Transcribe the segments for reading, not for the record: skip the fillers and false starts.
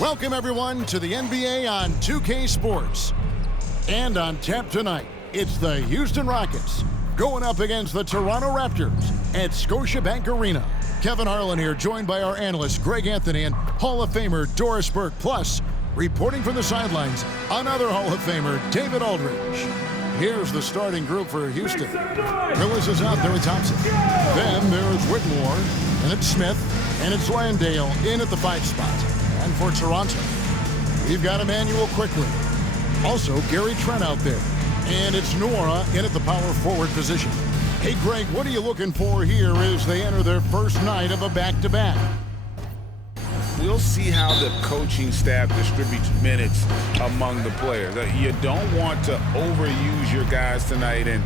Welcome, everyone, to the NBA on 2K Sports. And on tap tonight, it's the Houston Rockets going up against the Toronto Raptors at Scotiabank Arena. Kevin Harlan here, joined by our analyst Greg Anthony and Hall of Famer Doris Burke. Plus, reporting from the sidelines, another Hall of Famer, David Aldridge. Here's the starting group for Houston. Willis is out there with Thompson. Then there's Whitmore, and it's Smith, and it's Landale in at the 5 spot. And for Toronto, we've got Emmanuel Quickley. Also, Gary Trent out there. And it's Nora in at the power forward position. Hey, Greg, what are you looking for here as they enter their first night of a back-to-back? We'll see how the coaching staff distributes minutes among the players. You don't want to overuse your guys tonight and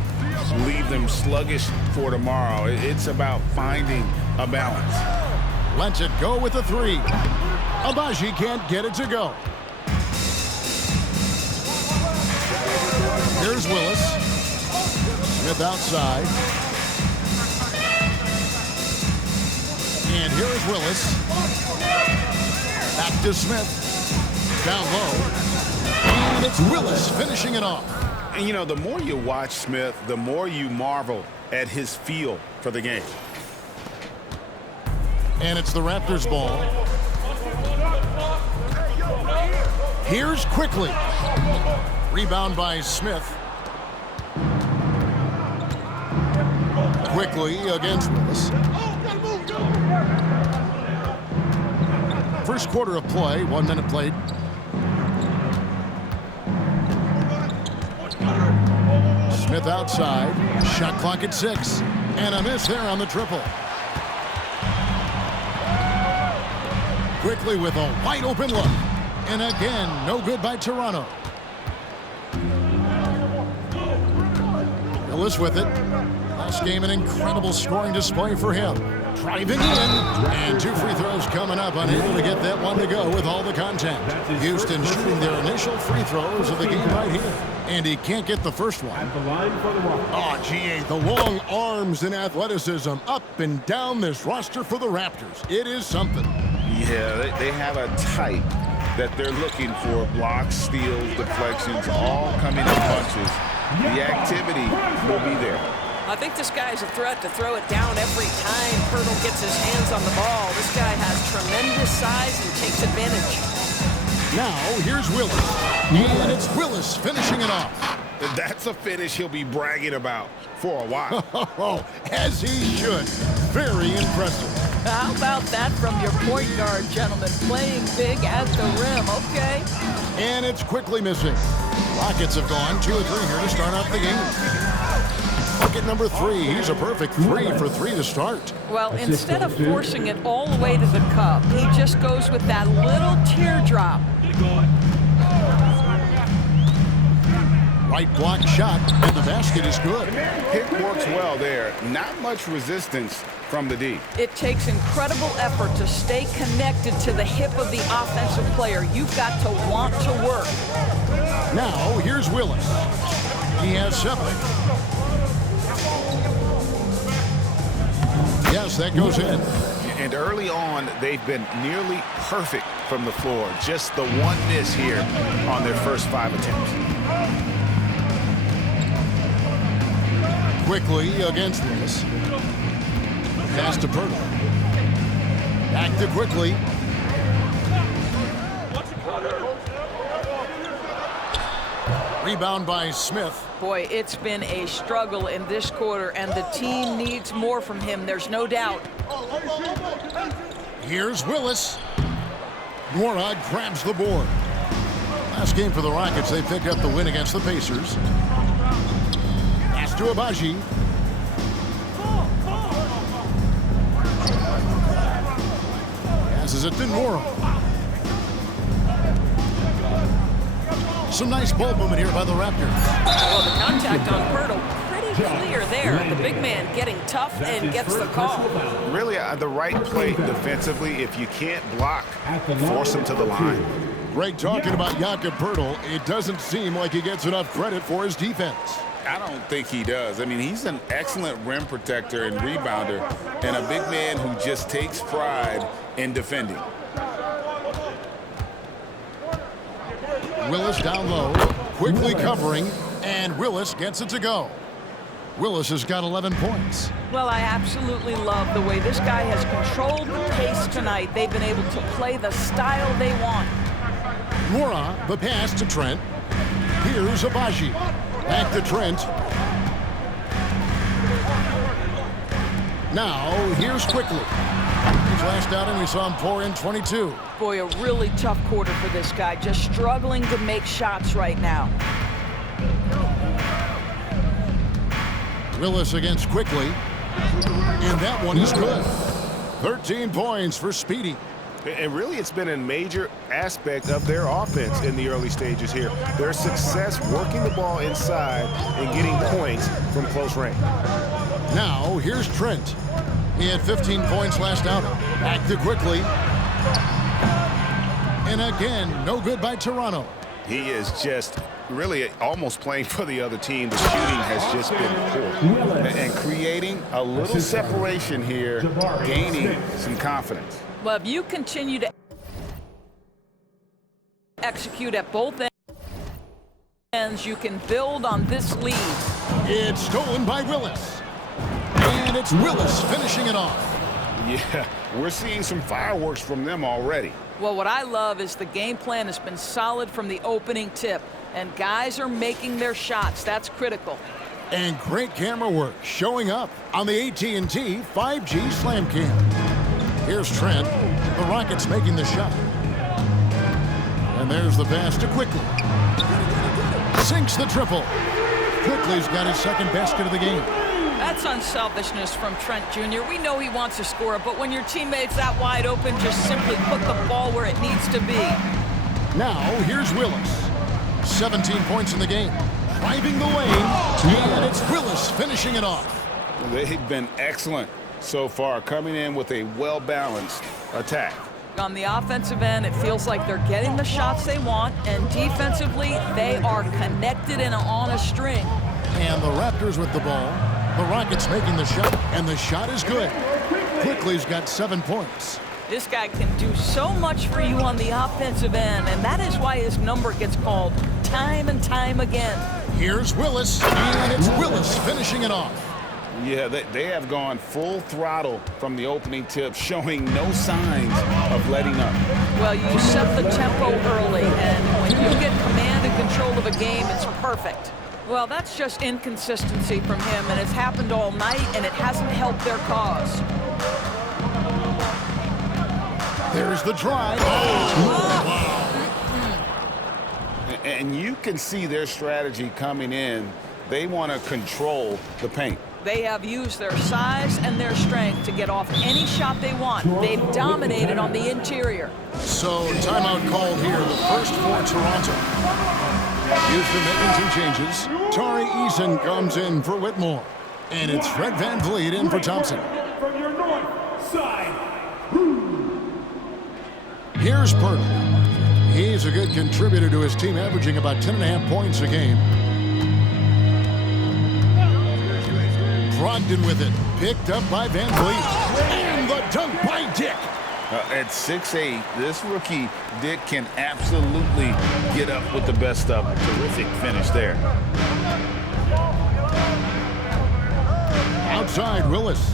leave them sluggish for tomorrow. It's about finding a balance. Lets it go with the 3. Agbaji can't get it to go. Here's Willis. Smith outside. And here's Willis. Back to Smith. Down low. And it's Willis finishing it off. And, you know, the more you watch Smith, the more you marvel at his feel for the game. And it's the Raptors' ball. Here's Quickley. Rebound by Smith. Quickley against Willis. First quarter of play, 1 minute played. Smith outside. Shot clock at 6. And a miss there on the triple. Quickley with a wide open look. And again, no good by Toronto. Willis with it. Last game, an incredible scoring display for him. Driving in. And 2 free throws coming up. Unable to get that one to go with all the contact. Houston shooting their initial free throws of the game right here. And he can't get the first one. Oh, GA, the long arms and athleticism up and down this roster for the Raptors. It is something. Yeah, they have a type that they're looking for. Blocks, steals, deflections, all coming in bunches. The activity will be there. I think this guy's a threat to throw it down every time Poeltl gets his hands on the ball. This guy has tremendous size and takes advantage. Now, here's Willis. And it's Willis finishing it off. That's a finish he'll be bragging about for a while. As he should. Very impressive. How about that from your point guard, gentlemen? Playing big at the rim, okay? And it's quickly missing. Rockets have gone 2 or 3 here to start off the game. Bucket number 3. He's a perfect 3 for 3 to start. Well, instead of forcing it all the way to the cup, he just goes with that little teardrop. Right block shot, and the basket is good. Pick works well there. Not much resistance from the D. It takes incredible effort to stay connected to the hip of the offensive player. You've got to want to work. Now, here's Willis. He has 7. Yes, that goes in. And early on, they've been nearly perfect from the floor. Just the one miss here on their first 5 attempts. Quickley against Willis. Pass to Poeltl. Back to Quickley. Rebound by Smith. Boy, it's been a struggle in this quarter, and the team needs more from him. There's no doubt. Here's Willis. Nora grabs the board. Last game for the Rockets, they picked up the win against the Pacers. Pass to Agbaji. Passes it to Nora. Some nice ball movement here by the Raptors. Well, the contact on Poeltl, pretty clear there. The big man getting tough and gets the call. Really, the right play defensively. If you can't block, force him to the line. Greg talking about Jakob Poeltl. It doesn't seem like he gets enough credit for his defense. I don't think he does. I mean, he's an excellent rim protector and rebounder, and a big man who just takes pride in defending. Willis down low, quickly covering, and Willis gets it to go. Willis has got 11 points. Well, I absolutely love the way this guy has controlled the pace tonight. They've been able to play the style they want. Nwora, the pass to Trent. Here's Agbaji. Back to Trent. Now, here's Quickly. His last outing, we saw him pour in 22. Boy, a really tough quarter for this guy. Just struggling to make shots right now. Willis against Quickly. And that one is good. 13 points for Speedy. And really, it's been a major aspect of their offense in the early stages here. Their success working the ball inside and getting points from close range. Now, here's Trent. He had 15 points last outing. Back to Quickly. And again, no good by Toronto. He is just really almost playing for the other team. The shooting has just been poor. And creating a little separation here, gaining some confidence. Well, if you continue to execute at both ends, you can build on this lead. It's stolen by Willis. And it's Willis finishing it off. Yeah, we're seeing some fireworks from them already. Well, what I love is the game plan has been solid from the opening tip, and guys are making their shots. That's critical. And great camera work showing up on the AT&T 5G Slam Cam. Here's Trent. The Rockets making the shot. And there's the pass to Quickly. Sinks the triple. Quickly's got his second basket of the game. That's unselfishness from Trent Jr. We know he wants to score, but when your teammate's that wide open, just simply put the ball where it needs to be. Now, here's Willis. 17 points in the game. Driving the lane, and it's Willis finishing it off. They've been excellent so far, coming in with a well-balanced attack. On the offensive end, it feels like they're getting the shots they want, and defensively, they are connected and on a string. And the Raptors with the ball. The Rockets making the shot, and the shot is good. Quickly's got 7 points. This guy can do so much for you on the offensive end, and that is why his number gets called time and time again. Here's Willis, and it's Willis finishing it off. Yeah, they have gone full throttle from the opening tip, showing no signs of letting up. Well, you set the tempo early, and when you get command and control of a game, it's perfect. Well, that's just inconsistency from him, and it's happened all night, and it hasn't helped their cause. There's the drive. And you can see their strategy coming in. They want to control the paint. They have used their size and their strength to get off any shot they want. They've dominated on the interior. So, timeout called here, the first for Toronto. Houston making 2 changes. Tari Eason comes in for Whitmore. And it's Fred VanVleet in for Thompson. From your north side. Here's Pirtle. He's a good contributor to his team, averaging about 10.5 points a game. Brogdon with it. Picked up by VanVleet. And the dunk by Dick. At 6'8", this rookie, Dick, can absolutely get up with the best of them. Terrific finish there. Outside, Willis.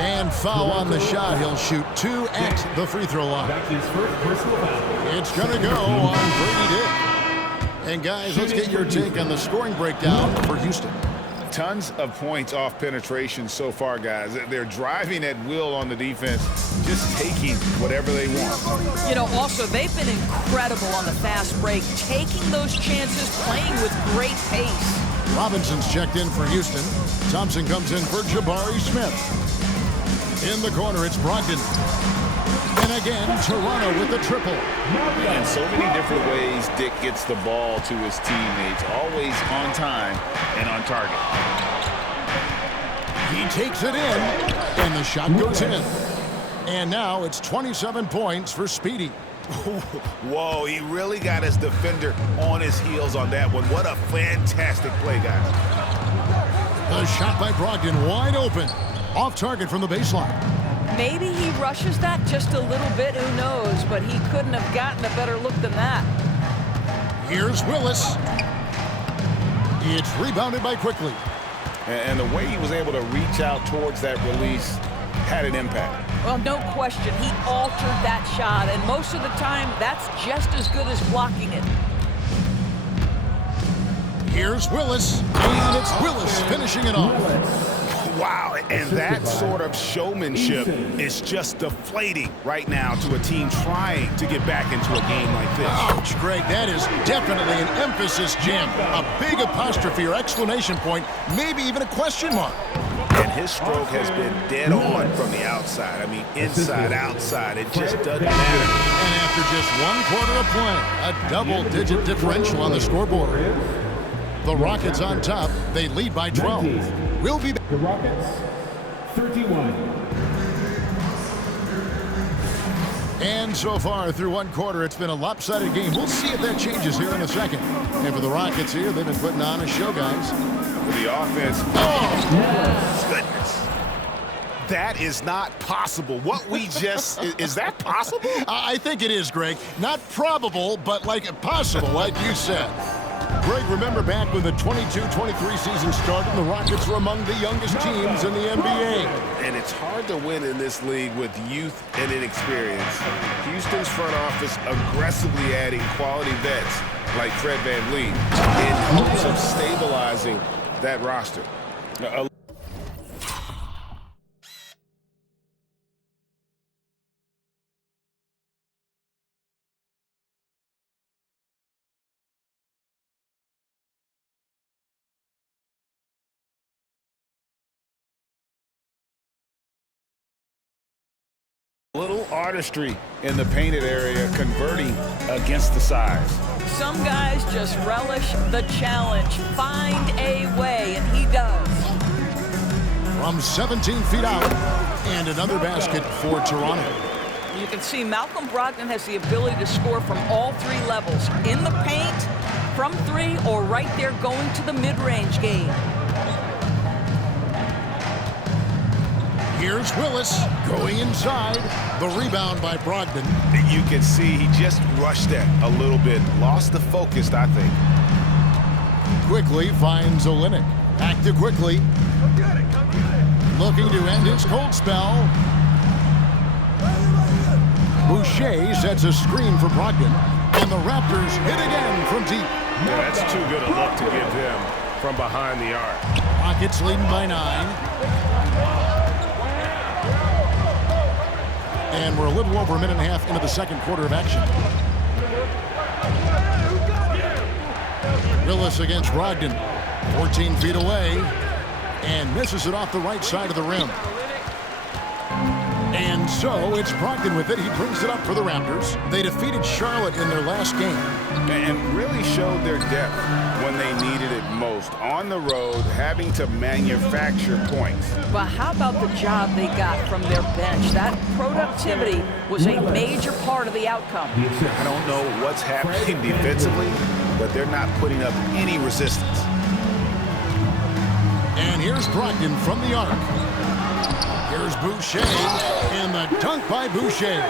And foul on the shot. He'll shoot 2 at the free throw line. That's his first personal foul. It's going to go on Brady Dick. And guys, let's get your take on the scoring breakdown for Houston. Tons of points off penetration so far, guys. They're driving at will on the defense, just taking whatever they want. You know, also, they've been incredible on the fast break, taking those chances, playing with great pace. Robinson's checked in for Houston. Thompson comes in for Jabari Smith. In the corner, it's Brogdon. And again, Toronto with the triple. In so many different ways, Dick gets the ball to his teammates, always on time and on target. He takes it in, and the shot goes in. And now it's 27 points for Speedy. Whoa, he really got his defender on his heels on that one. What a fantastic play, guys. The shot by Brogdon wide open. Off target from the baseline. Maybe he rushes that just a little bit, who knows, but he couldn't have gotten a better look than that. Here's Willis. It's rebounded by Quickly. And the way he was able to reach out towards that release had an impact. Well, no question, he altered that shot, and most of the time, that's just as good as blocking it. Here's Willis, and it's Willis finishing it off. Wow, and that sort of showmanship is just deflating right now to a team trying to get back into a game like this. Ouch, Greg, that is definitely an emphasis jam. A big apostrophe or exclamation point, maybe even a question mark. And his stroke has been dead on from the outside. I mean, inside, outside, it just doesn't matter. And after just 1 quarter of play, a double-digit differential on the scoreboard. The Rockets on top. They lead by 12. We'll be back. The Rockets, 31. And so far through 1 quarter, it's been a lopsided game. We'll see if that changes here in a second. And for the Rockets here, they've been putting on a show, guys. For the offense, Goodness. That is not possible. What we just, is that possible? I think it is, Greg. Not probable, but like possible, like you said. Greg, remember back when the 22-23 season started, the Rockets were among the youngest teams in the NBA. And it's hard to win in this league with youth and inexperience. Houston's front office aggressively adding quality vets like Fred VanVleet in hopes of stabilizing that roster. A little artistry in the painted area, converting against the size. Some guys just relish the challenge. Find a way, and he does. From 17 feet out, and another basket for Toronto. You can see Malcolm Brogdon has the ability to score from all 3 levels. In the paint, from 3, or right there going to the mid-range game. Here's Willis going inside. The rebound by Brogdon. You can see he just rushed that a little bit. Lost the focus, I think. Quickly finds Olynyk. Back to Quickly. Looking to end his cold spell. Boucher sets a screen for Brogdon. And the Raptors hit again from deep. Yeah, that's too good a look to give them from behind the arc. Rockets leading by 9. And we're a little over a minute and a half into the second quarter of action. Willis against Brogdon. 14 feet away. And misses it off the right side of the rim. And so it's Brogdon with it. He brings it up for the Raptors. They defeated Charlotte in their last game. And really showed their depth when they needed it most. On the road, having to manufacture points. But how about the job they got from their bench? That productivity was a major part of the outcome. I don't know what's happening defensively, but they're not putting up any resistance. And here's Brogdon from the arc. Here's Boucher, and the dunk by Boucher.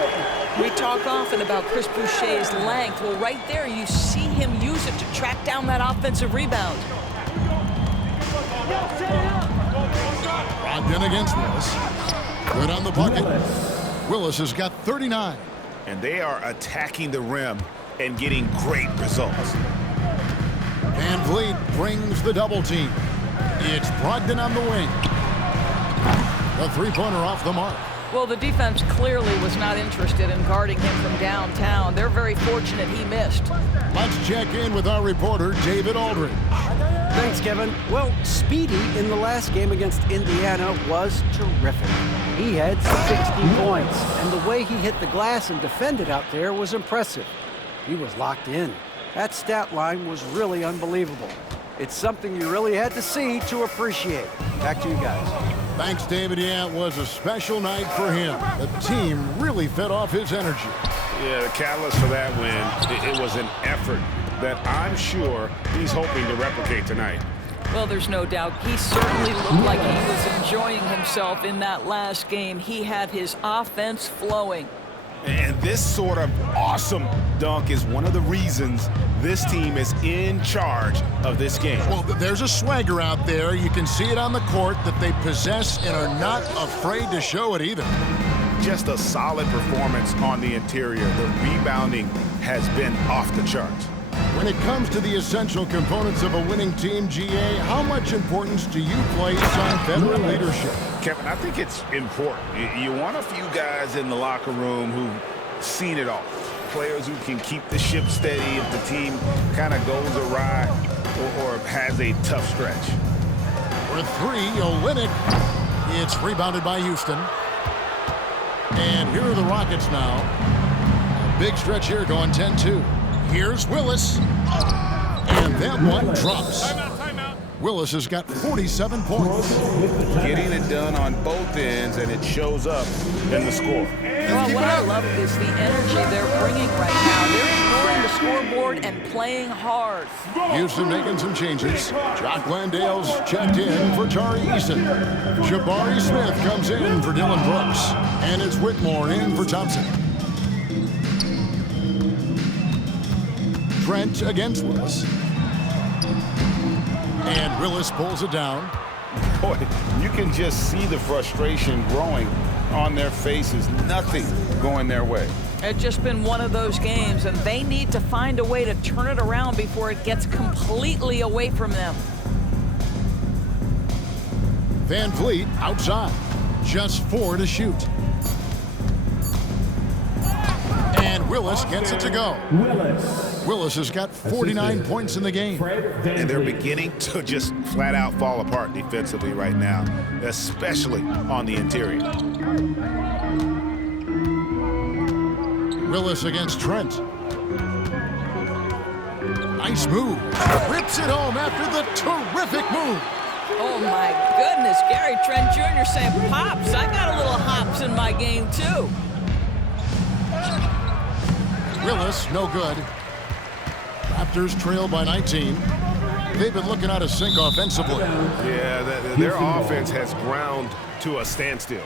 We talk often about Chris Boucher's length. Well, right there, you see him use it to track down that offensive rebound. Brogdon against Willis. Good on the bucket. Willis has got 39. And they are attacking the rim and getting great results. VanVleet brings the double team. It's Brogdon on the wing. The three-pointer off the mark. Well, the defense clearly was not interested in guarding him from downtown. They're very fortunate he missed. Let's check in with our reporter, David Aldridge. Thanks, Kevin. Well, Speedy in the last game against Indiana was terrific. He had 60 points, and the way he hit the glass and defended out there was impressive. He was locked in. That stat line was really unbelievable. It's something you really had to see to appreciate. Back to you guys. Thanks, David. Yeah, it was a special night for him. The team really fed off his energy. Yeah, the catalyst for that win, it was an effort that I'm sure he's hoping to replicate tonight. Well, there's no doubt. He certainly looked like he was enjoying himself in that last game. He had his offense flowing. And this sort of awesome dunk is one of the reasons this team is in charge of this game. Well, there's a swagger out there. You can see it on the court that they possess and are not afraid to show it either. Just a solid performance on the interior. The rebounding has been off the charts. When it comes to the essential components of a winning team, GA, how much importance do you place on veteran leadership? Kevin, I think it's important. You want a few guys in the locker room who've seen it all. Players who can keep the ship steady if the team kind of goes awry or has a tough stretch. For three, Olynyk. It's rebounded by Houston. And here are the Rockets now. A big stretch here going 10-2. Here's Willis. And that one drops. Timeout. Willis has got 47 points. Getting it done on both ends, and it shows up in the score. Well, what I love is the energy they're bringing right now. They're ignoring the scoreboard and playing hard. Houston making some changes. Jock Landale's checked in for Tari Eason. Jabari Smith comes in for Dylan Brooks. And it's Whitmore in for Thompson. Trent against Willis. And Willis pulls it down. Boy, you can just see the frustration growing on their faces. Nothing going their way. It's just been one of those games, and they need to find a way to turn it around before it gets completely away from them. Van Vliet outside. Just 4 to shoot. And Willis gets it to go. Willis has got 49 points in the game. And they're beginning to just flat out fall apart defensively right now, especially on the interior. Willis against Trent. Nice move. Rips it home after the terrific move. Oh, my goodness. Gary Trent Jr. saying, Pops, I got a little hops in my game, too. Willis, no good. Raptors trail by 19. They've been looking out of sync offensively. Yeah, their offense has ground to a standstill.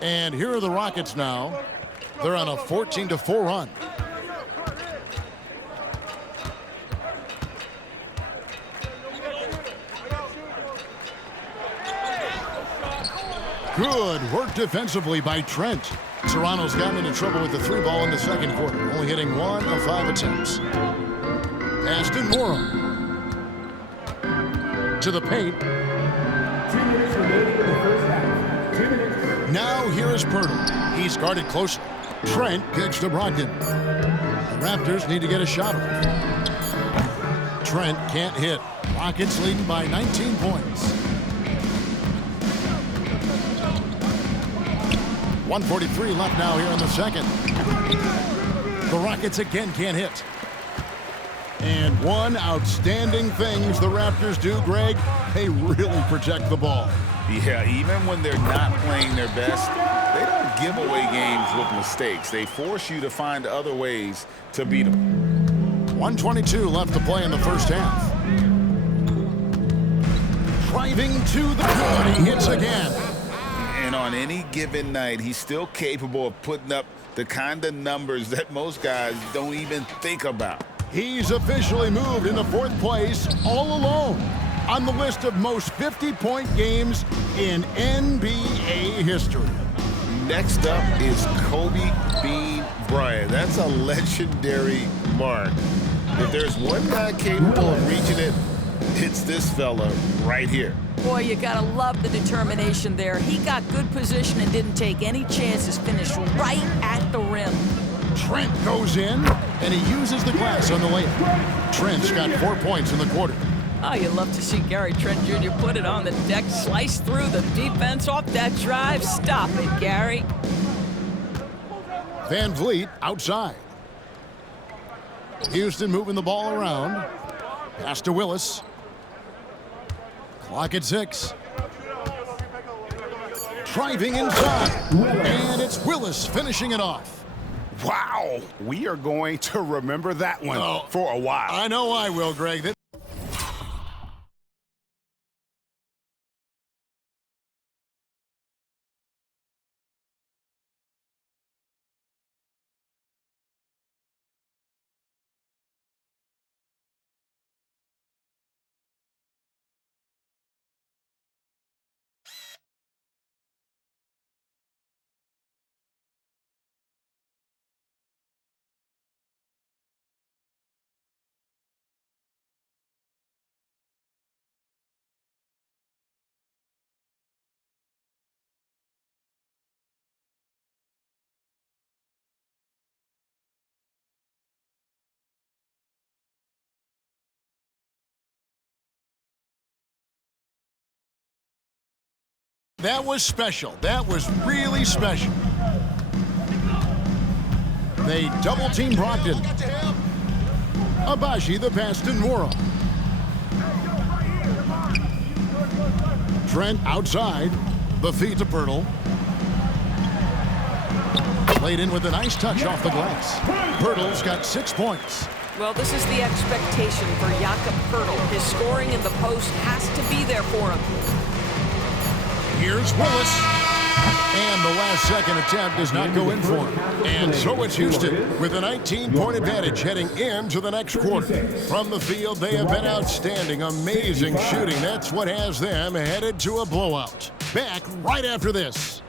And here are the Rockets now. They're on a 14-4 run. Good work defensively by Trent. Toronto's gotten into trouble with the 3-ball in the second quarter, only hitting 1 of 5 attempts. Pass to Moore. To the paint. 2 minutes remaining in the first half. 2 minutes. Now here is Pirtle. He's guarded closely. Trent kicks to Brogdon. The Raptors need to get a shot off. Trent can't hit. Rockets leading by 19 points. 1:43 left now here in the second. The Rockets again can't hit. And one outstanding thing the Raptors do, Greg, they really protect the ball. Yeah, even when they're not playing their best, they don't give away games with mistakes. They force you to find other ways to beat them. 1:22 left to play in the first half. Driving to the good, he hits again. And on any given night, he's still capable of putting up the kind of numbers that most guys don't even think about. He's officially moved into 4th place all alone on the list of most 50-point games in NBA history. Next up is Kobe Bean Bryant. That's a legendary mark. If there's one guy capable of reaching it, it's this fella right here. Boy, you gotta love the determination there. He got good position and didn't take any chances, finished right at the rim. Trent goes in, and he uses the glass on the layup. Trent's got 4 points in the quarter. Oh, you love to see Gary Trent Jr. put it on the deck, slice through the defense off that drive. Stop it, Gary. Van Vliet outside. Houston moving the ball around. Pass to Willis. Clock at 6. Driving inside. And it's Willis finishing it off. Wow, we are going to remember that one for a while. I know I will, Greg. That was special. That was really special. They double-team Brogdon. Agbaji the pass to Nwora. Trent outside. The feed to Poeltl. Played in with a nice touch off the glass. Poeltl's got 6 points. Well, this is the expectation for Jakob Poeltl. His scoring in the post has to be there for him. Here's Willis. And the last second attempt does not go in for him. And so it's Houston with a 19-point advantage heading into the next quarter. From the field, they have been outstanding. Amazing shooting. That's what has them headed to a blowout. Back right after this.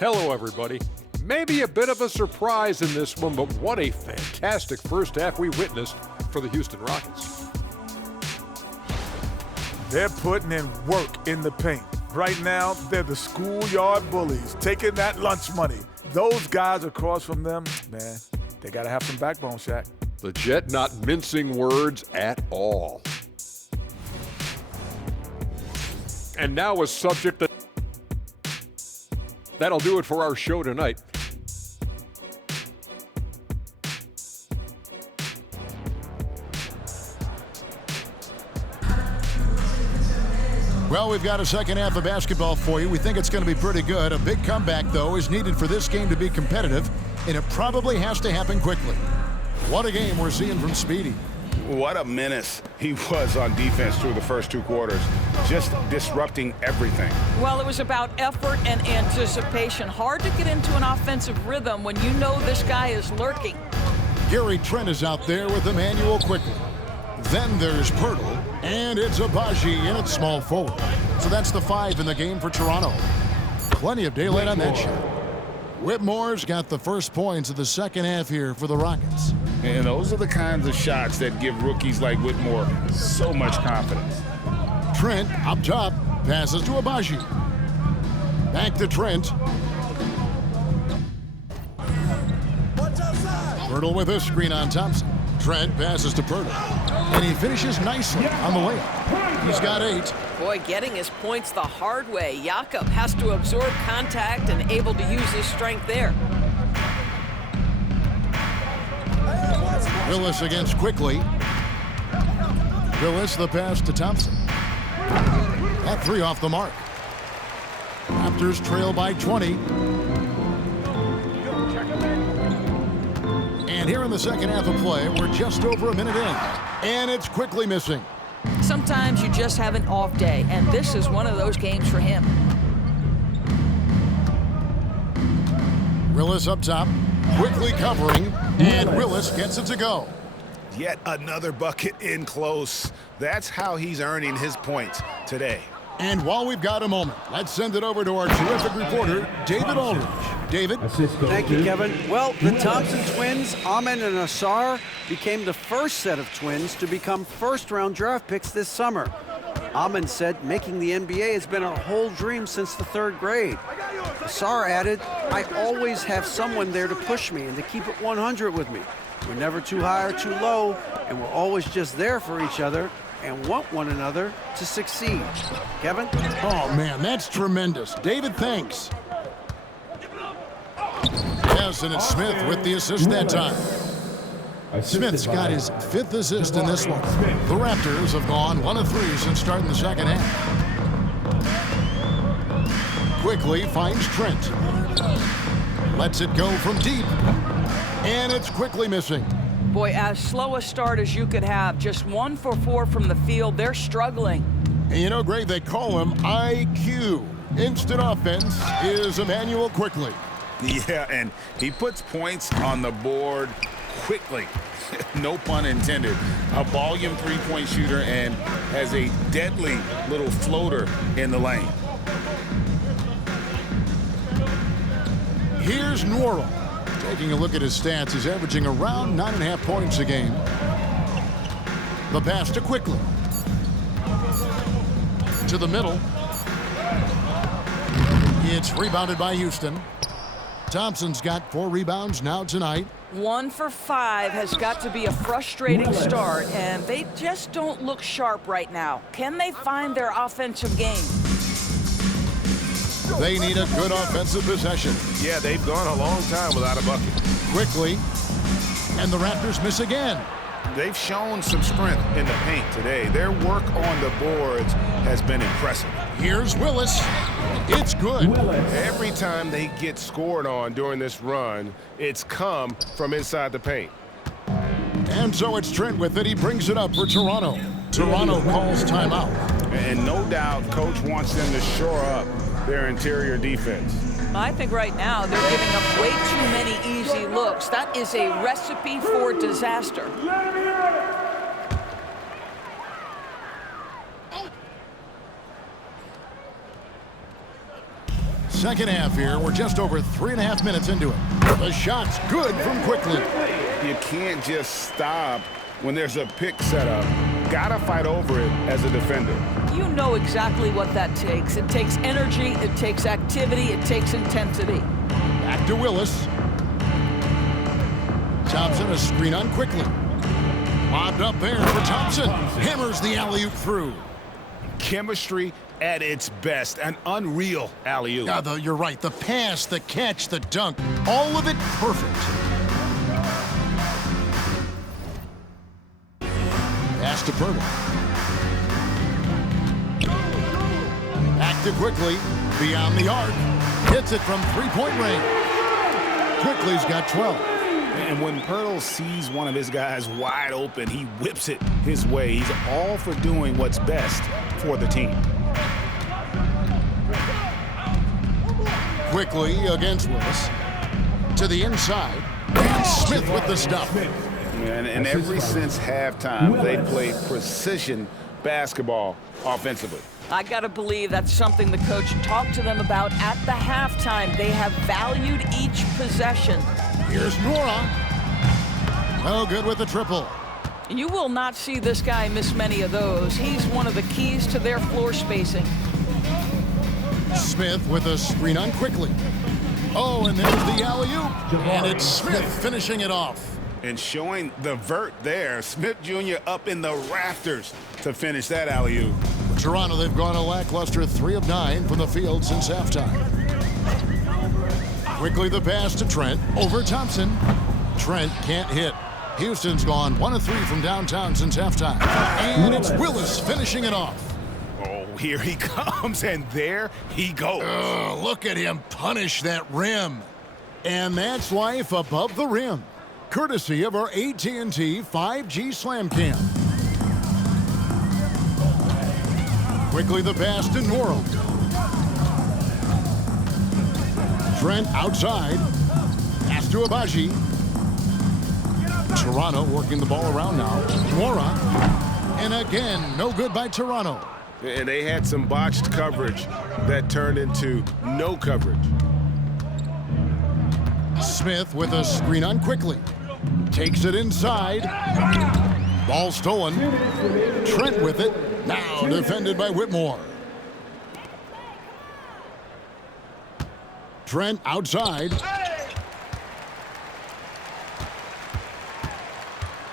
Hello, everybody. Maybe a bit of a surprise in this one, but what a fantastic first half we witnessed for the Houston Rockets. They're putting in work in the paint. Right now, they're the schoolyard bullies, taking that lunch money. Those guys across from them, man, they got to have some backbone, Shaq. The Jet not mincing words at all. And now a subject that'll do it for our show tonight. Well, we've got a second half of basketball for you. We think it's going to be pretty good. A big comeback, though, is needed for this game to be competitive, and it probably has to happen quickly. What a game we're seeing from Speedy. What a menace he was on defense through the first 2 quarters, just disrupting everything. Well, it was about effort and anticipation. Hard to get into an offensive rhythm when you know this guy is lurking. Gary Trent is out there with Emmanuel quickly. Then there's Poeltl, and it's Agbaji in at small forward. So that's the 5 in the game for Toronto. Plenty of daylight on that shot. Whitmore's got the first points of the second half here for the Rockets. And those are the kinds of shots that give rookies like Whitmore so much confidence. Trent up top, passes to Agbaji. Back to Trent. Poeltl with a screen on Thompson. Trent passes to Poeltl. And he finishes nicely on the layup. He's got 8. Boy, getting his points the hard way. Jakob has to absorb contact and able to use his strength there. Willis against Quickly. Willis the pass to Thompson. That 3 off the mark. Raptors trail by 20. And here in the second half of play, we're just over a minute in. And it's Quickly missing. Sometimes you just have an off day, and this is one of those games for him. Willis up top, Quickly covering, and Willis gets it to go. Yet another bucket in close. That's how he's earning his points today. And while we've got a moment, let's send it over to our terrific reporter, David Aldridge. David? Thank you, Kevin. Well, the Thompson twins, Amen and Ausar, became the first set of twins to become first-round draft picks this summer. Amen said making the NBA has been a whole dream since the 3rd grade. Ausar added, I always have someone there to push me and to keep it 100 with me. We're never too high or too low, and we're always just there for each other and want one another to succeed. Kevin? Oh, man, that's tremendous. David, thanks. Yes, and it's Smith with the assist that time. Smith's got his 5th assist in this one. The Raptors have gone 1 of 3 since starting the second half. Quickly finds Trent. Lets it go from deep. And it's Quickly missing. Boy, as slow a start as you could have. Just 1 for 4 from the field. They're struggling. And you know, Greg, they call him IQ. Instant offense is Emmanuel Quickly. Yeah, and he puts points on the board quickly. No pun intended. A volume 3-point shooter and has a deadly little floater in the lane. Here's Nwora. Taking a look at his stats, he's averaging around 9.5 points a game. The pass to Quickly. To the middle. It's rebounded by Houston. Thompson's got 4 rebounds now tonight. 1 for 5 has got to be a frustrating start, and they just don't look sharp right now. Can they find their offensive game? They need a good offensive possession. Yeah, they've gone a long time without a bucket. Quickly, and the Raptors miss again. They've shown some strength in the paint today. Their work on the boards has been impressive. Here's Willis. It's good. Every time they get scored on during this run, it's come from inside the paint. And so it's Trent with it. He brings it up for Toronto. Toronto calls timeout. And no doubt, Coach wants them to shore up their interior defense. I think right now they're giving up way too many easy looks. That is a recipe for disaster. Second half here. We're just over 3.5 minutes into it. The shot's good from Quickly. You can't just stop when there's a pick set up. Gotta fight over it as a defender. You know exactly what that takes. It takes energy, it takes activity, it takes intensity. Back to Willis. Thompson a screen on Quickly. Lobbed up there for Thompson. Hammers the alley-oop through. Chemistry at its best. An unreal alley-oop. Yeah, you're right. The pass, the catch, the dunk, all of it perfect. Pass to Pirtle. Back to Quickly. Beyond the arc. Hits it from three-point range. Quickly's got 12. And when Pirtle sees one of his guys wide open, he whips it his way. He's all for doing what's best for the team. Quickly against Willis. To the inside. And Smith with the stop. And ever since halftime, they played precision basketball offensively. I gotta believe that's something the coach talked to them about at the halftime. They have valued each possession. Here's Nora. No good with the triple. You will not see this guy miss many of those. He's one of the keys to their floor spacing. Smith with a screen on Quickly. Oh, and there's the alley-oop. And it's Smith finishing it off. And showing the vert there, Smith Jr. up in the rafters to finish that alley-oop. Toronto, they've gone a lackluster 3 of 9 from the field since halftime. Quickly the pass to Trent. Over Thompson. Trent can't hit. Houston's gone 1 of 3 from downtown since halftime. And it's Willis finishing it off. Oh, here he comes, and there he goes. Oh, look at him punish that rim. And that's life above the rim. Courtesy of our AT&T 5G Slam Cam. Quickly the pass to Nora. Trent outside. Pass to Agbaji. Toronto working the ball around now. Nora. And again, no good by Toronto. And they had some botched coverage that turned into no coverage. Smith with a screen on Quickly. Takes it inside. Ball stolen. Trent with it. Now defended by Whitmore. Trent outside.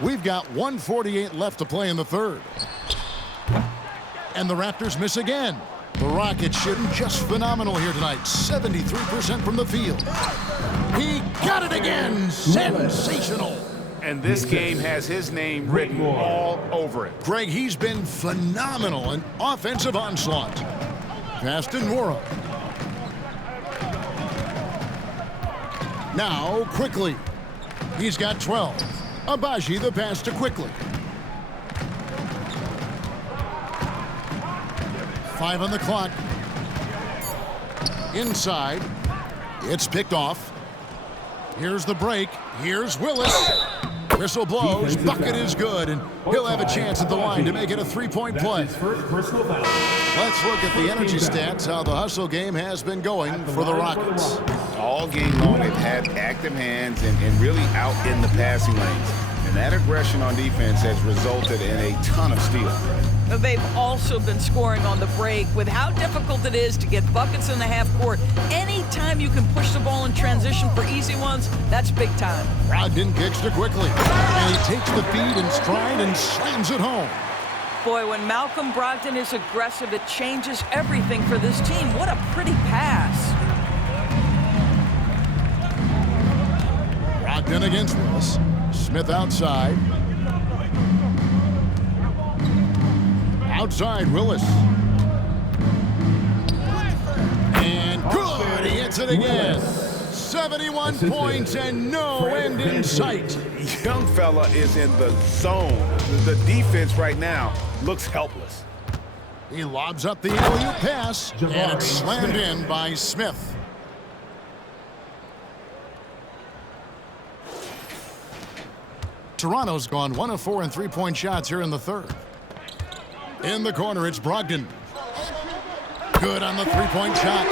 We've got 1:48 left to play in the third. And the Raptors miss again. The Rockets shooting just phenomenal here tonight. 73% from the field. He got it again. Sensational. And this game has his name written all over it. Greg, he's been phenomenal. An offensive onslaught. Pass to Nora. Now, Quickly. He's got 12. Agbaji the pass to Quickly. 5 on the clock. Inside. It's picked off. Here's the break. Here's Willis. Whistle blows. Bucket is good, and he'll have a chance at the line to make it a 3-point play. Let's look at the energy stats, how the hustle game has been going for the Rockets. All game long, they've had active hands and really out in the passing lanes. And that aggression on defense has resulted in a ton of steals. They've also been scoring on the break. With how difficult it is to get buckets in the half court, anytime you can push the ball in transition for easy ones, that's big time. Brogdon kicks to quickly, and he takes the feed in stride and slams it home. Boy, when Malcolm Brogdon is aggressive, it changes everything for this team. What a pretty pass. Brogdon against Willis. Smith outside. Outside, Willis. And good, he hits it again. 71 points and no end in sight. Young fella is in the zone. The defense right now looks helpless. He lobs up the alley-oop pass, and it's slammed in by Smith. Toronto's gone 1 of 4 in three-point shots here in the third. In the corner, it's Brogdon. Good on the three-point shot.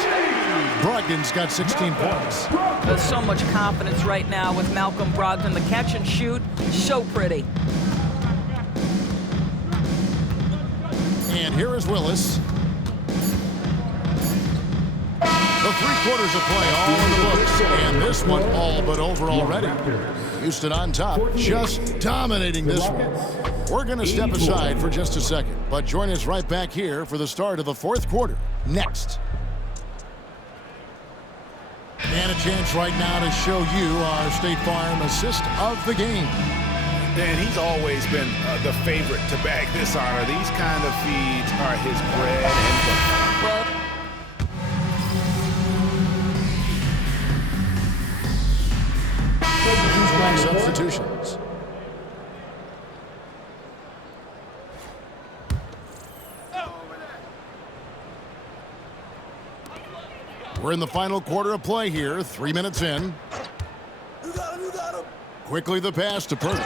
Brogdon's got 16 points. There's so much confidence right now with Malcolm Brogdon. The catch and shoot, so pretty. And here is Willis. The 3 quarters of play all in the books. And this one all but over already. Houston on top, just dominating this one. We're going to step aside for just a second, but join us right back here for the start of the fourth quarter. Next. And a chance right now to show you our State Farm assist of the game. And he's always been the favorite to bag this honor. These kind of feeds are his bread and butter. Well, substitutions. We're in the final quarter of play here, 3 minutes in. You got him. Quickly the pass to Purdy.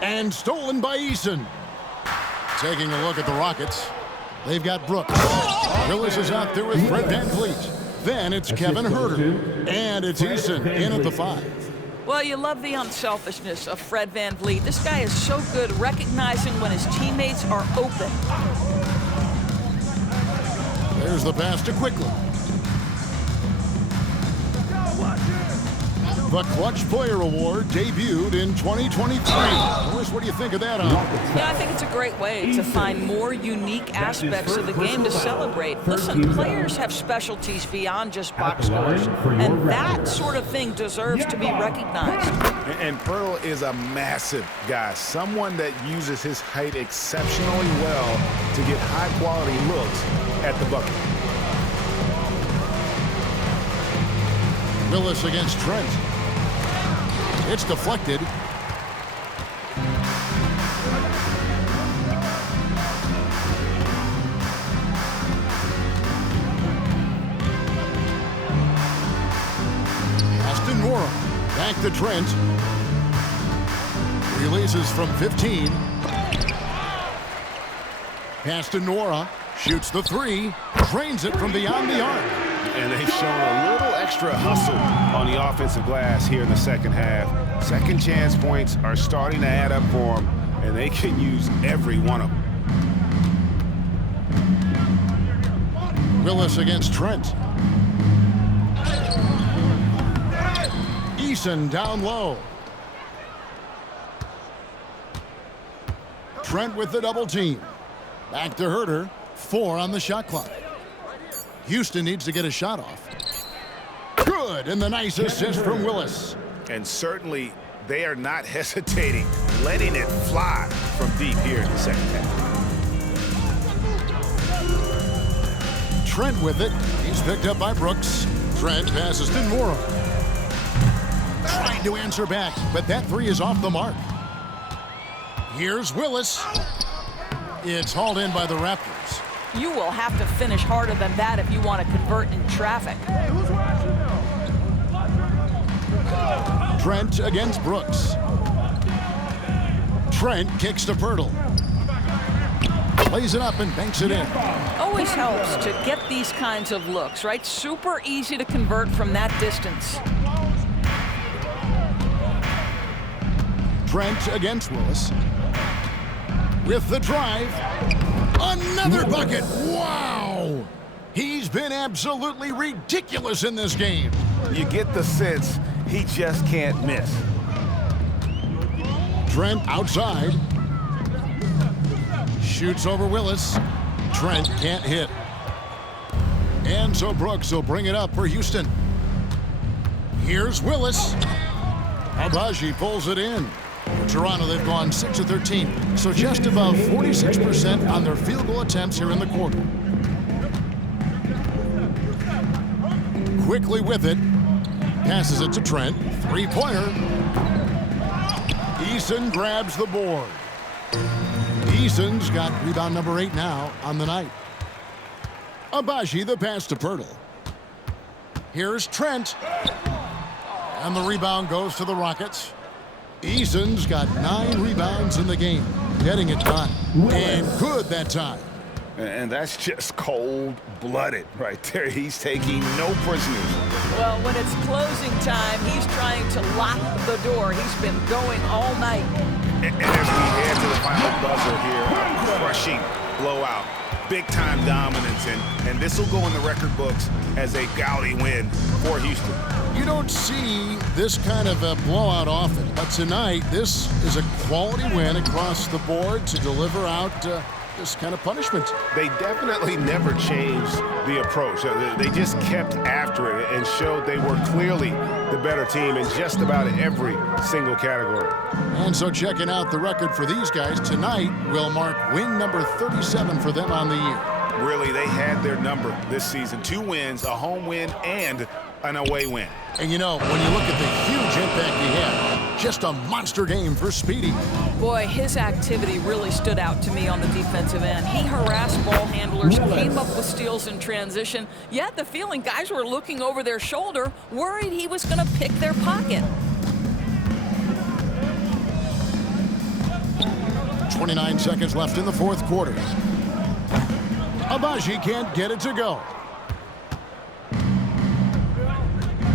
And stolen by Eason. Taking a look at the Rockets. They've got Brooks. Willis is out there with Fred VanVleet. Then it's Kevin Huerter. And it's Eason in at the 5. well, you love the unselfishness of Fred VanVleet. This guy is so good recognizing when his teammates are open. There's the pass to Quickly. The Clutch Player Award debuted in 2023. Louis, what do you think of that? Yeah, I think it's a great way to find more unique aspects of the game to celebrate. Listen, players have specialties beyond just box scores, and that sort of thing deserves to be recognized. And Poeltl is a massive guy, someone that uses his height exceptionally well to get high-quality looks at the bucket. Willis against Trent. It's deflected. Austin Nora back to Trent. Releases from 15. Pass to Nora. Shoots the 3. Drains it from beyond the arc. And they've shown a little extra hustle on the offensive glass here in the second half. Second chance points are starting to add up for them, and they can use every one of them. Willis against Trent. Eason down low. Trent with the double team. Back to Huerter. 4 on the shot clock. Houston needs to get a shot off. Good, and the nice assist from Willis. And certainly they are not hesitating, letting it fly from deep here in the second half. Trent with it. He's picked up by Brooks. Trent passes to Nora. Trying to answer back, but that 3 is off the mark. Here's Willis. It's hauled in by the Raptors. You will have to finish harder than that if you want to convert in traffic. Trent against Brooks. Trent kicks to Poeltl. Lays it up and banks it in. Always helps to get these kinds of looks, right? Super easy to convert from that distance. Trent against Willis. With the drive. Another bucket. Wow! He's been absolutely ridiculous in this game. You get the sense he just can't miss. Trent outside. Shoots over Willis. Trent can't hit. And so Brooks will bring it up for Houston. Here's Willis. Agbaji pulls it in. For Toronto, they've gone 6 of 13, so just above 46% on their field goal attempts here in the quarter. Quickly with it. Passes it to Trent. Three-pointer. Eason grabs the board. Eason's got rebound number 8 now on the night. Agbaji the pass to Poeltl. Here's Trent. And the rebound goes to the Rockets. Eason's got 9 rebounds in the game. Getting it done. And good that time. And that's just cold-blooded right there. He's taking no prisoners. Well, when it's closing time, he's trying to lock the door. He's been going all night. And as we head to the final buzzer here, a crushing blowout. Big-time dominance, and this will go in the record books as a gaudy win for Houston. You don't see this kind of a blowout often, but tonight this is a quality win across the board to deliver out this kind of punishment. They definitely never changed the approach. They just kept after it and showed they were clearly the better team in just about every single category. And so checking out the record for these guys tonight will mark win number 37 for them on the year. Really, they had their number this season. 2 wins, a home win, and an away win. And you know, when you look at the huge impact he had, just a monster game for Speedy. Boy, his activity really stood out to me on the defensive end. He harassed ball handlers, came up with steals in transition, yet the feeling guys were looking over their shoulder, worried he was going to pick their pocket. 29 seconds left in the fourth quarter. Agbaji can't get it to go.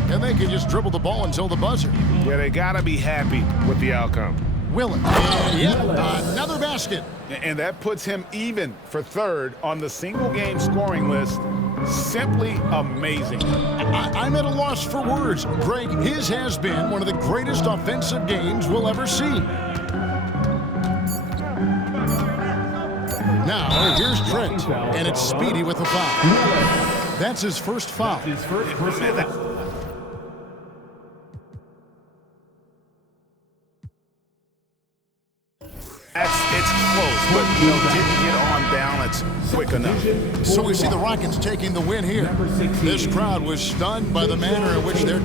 And they can just dribble the ball until the buzzer. Yeah, they got to be happy with the outcome. Willis. And yep, another basket. And that puts him even for 3rd on the single-game scoring list. Simply amazing. I'm at a loss for words. Greg, his has been one of the greatest offensive games we'll ever see. Now, here's Trent, and it's Speedy with the foul. That's his first foul. It's close, but didn't get on balance quick enough. So we see the Rockets taking the win here. This crowd was stunned by the manner in which they're...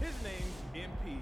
His name's MP.